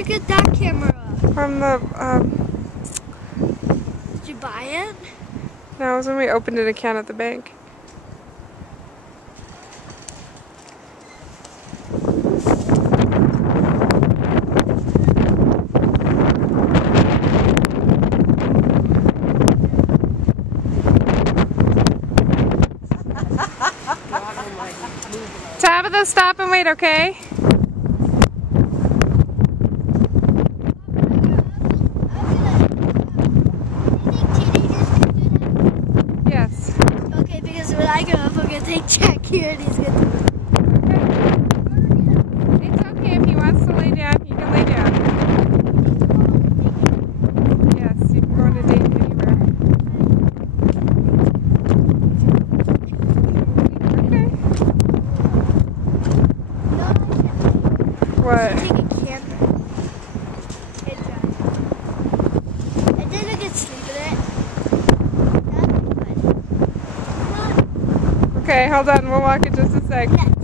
you get that camera? From the, Did you buy it? no, it was when we opened an account at the bank. Tabitha, stop and wait, okay? Yes. Okay, because when I grow up, I'm gonna take Jack here and he's gonna. Okay. It's okay if he wants to lay down, he can lay down. Yes, you can go on a date anywhere. Okay. What? Take a camera. And then I can sleep in it. That'd be good. Okay, hold on, we'll walk in just a sec. Yeah.